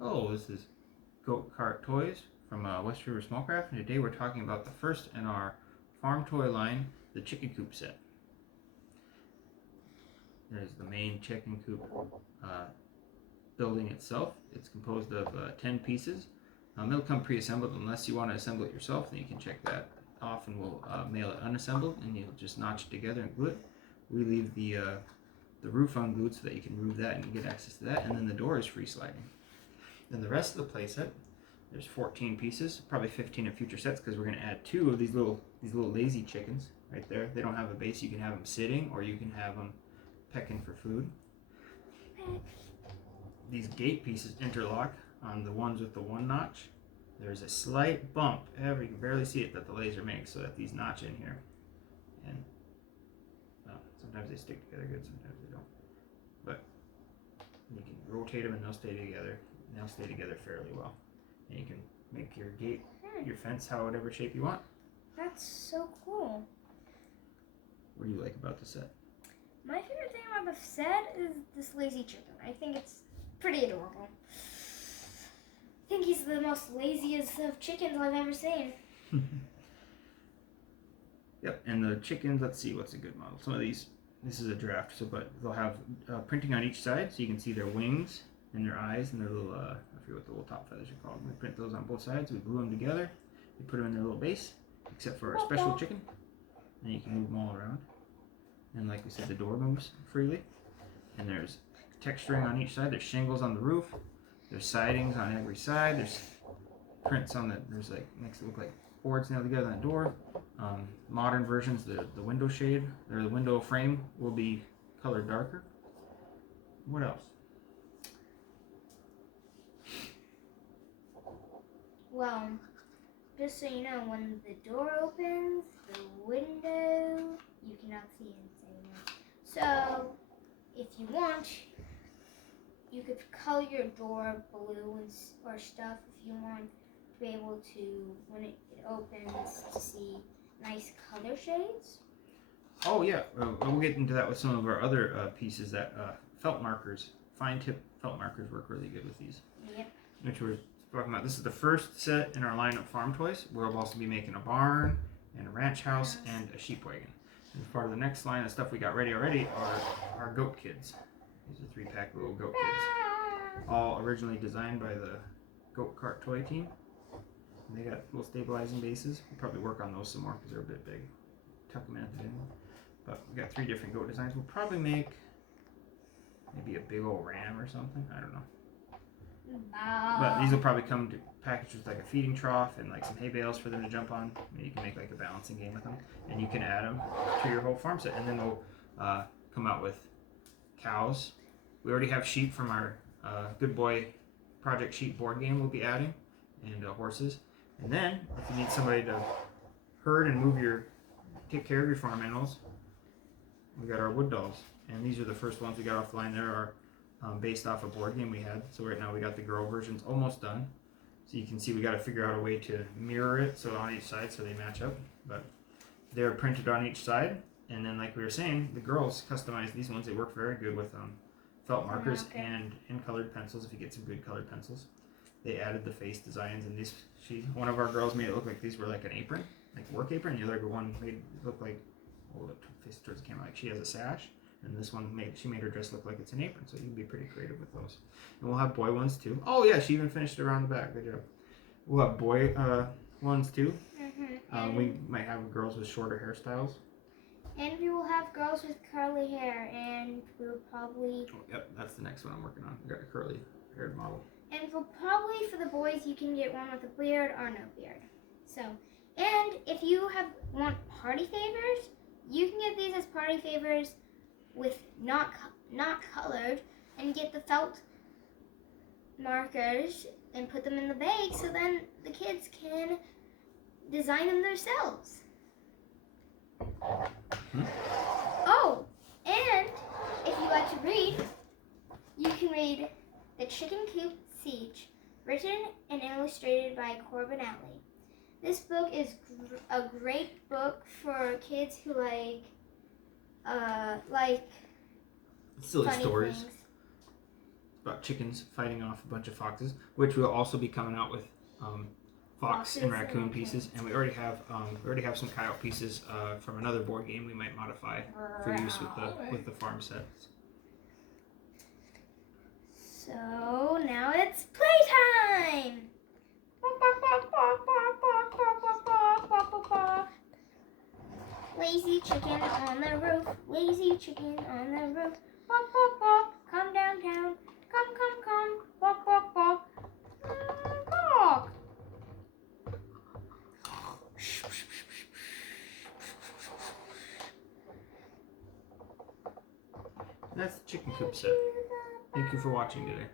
Oh, this is Goat Cart Toys from West River Smallcraft, and today we're talking about the first in our farm toy line, the chicken coop set. There's the main chicken coop building itself. It's composed of 10 pieces. It'll come pre-assembled unless you want to assemble it yourself, then you can check that off and we'll mail it unassembled and you'll just notch it together and glue it. We leave the roof unglued so that you can move that and get access to that, and then the door is free sliding. Then the rest of the playset, there's 14 pieces, probably 15 in future sets because we're going to add 2 of these little lazy chickens right there. They don't have a base. You can have them sitting or you can have them pecking for food. These gate pieces interlock on the ones with the 1 notch. There's a slight bump, you can barely see it, that the laser makes so that these notch in here. And well, sometimes they stick together good, sometimes they don't. But you can rotate them and they'll stay together. They'll stay together fairly well. And you can make your gate, your fence, whatever shape you want. That's so cool. What do you like about the set? My favorite thing about the set is this lazy chicken. I think it's pretty adorable. I think he's the most laziest of chickens I've ever seen. Yep, and the chickens, let's see what's a good model. Some of these, this is a draft, but they'll have printing on each side so you can see their wings and their eyes and their little, I forget what the little top feathers are called. We print those on both sides, we glue them together, we put them in their little base, except for our special chicken, and you can move them all around. And like we said, the door moves freely, and there's texturing on each side, there's shingles on the roof, there's sidings on every side, there's prints on there's like, makes it look like boards nailed together on the door. Modern versions, the window shade, or the window frame will be colored darker. What else? Well, just so you know, when the door opens, the window, you cannot see inside. So, if you want, you could color your door blue or stuff if you want to be able to, when it opens, to see nice color shades. Oh yeah, we'll get into that with some of our other pieces. That felt markers, fine tip felt markers work really good with these. Yep. Which we're talking about. This is the first set in our line of farm toys. We'll also be making a barn and a ranch house and a sheep wagon. And part of the next line of stuff we got ready already are our goat kids. These are 3-pack little goat kids. All originally designed by the Goat Cart toy team. And they got little stabilizing bases. We'll probably work on those some more because they're a bit big. Tuck them in at the end. But we got 3 different goat designs. We'll probably make maybe a big old ram or something. I don't know. But these will probably come packaged with like a feeding trough and like some hay bales for them to jump on. You can make like a balancing game with them, and you can add them to your whole farm set. And then we'll come out with cows. We already have sheep from our Good Boy Project Sheep board game. We'll be adding, and horses. And then if you need somebody to herd and take care of your farm animals, we got our wood dolls. And these are the first ones we got off the line. There are based off a board game we had. So right now we got the girl versions almost done. So you can see we got to figure out a way to mirror it so on each side so they match up. But they're printed on each side. And then like we were saying, the girls customized these ones. They work very good with felt markers and in colored pencils if you get some good colored pencils. They added the face designs, and one of our girls made it look like these were like an apron, like work apron. The other one made it look like, hold up, face towards the camera, like she has a sash. And this one she made her dress look like it's an apron, so you can be pretty creative with those. And we'll have boy ones too. Oh yeah, she even finished it around the back. Good job. We'll have boy ones too. We might have girls with shorter hairstyles. And we will have girls with curly hair, and we'll probably... Oh, yep, that's the next one I'm working on. We got a curly haired model. And we'll probably, for the boys, you can get one with a beard or no beard. So, and if you want party favors, you can get these as party favors with not colored, and get the felt markers and put them in the bag so then the kids can design them themselves. Oh, and if you like to read, you can read The Chicken Coop Siege, written and illustrated by Corbin Alley. This book is a great book for kids who like silly stories. Things. about chickens fighting off a bunch of foxes, which we'll also be coming out with fox and raccoon pieces, and we already have some coyote pieces from another board game we might modify for use with the farm sets. So now it's playtime. Lazy chicken on the roof, lazy chicken on the roof. Walk, walk, walk, come downtown. Come, come, come, walk, walk, walk. Walk. That's the chicken coop set. Thank you for watching today.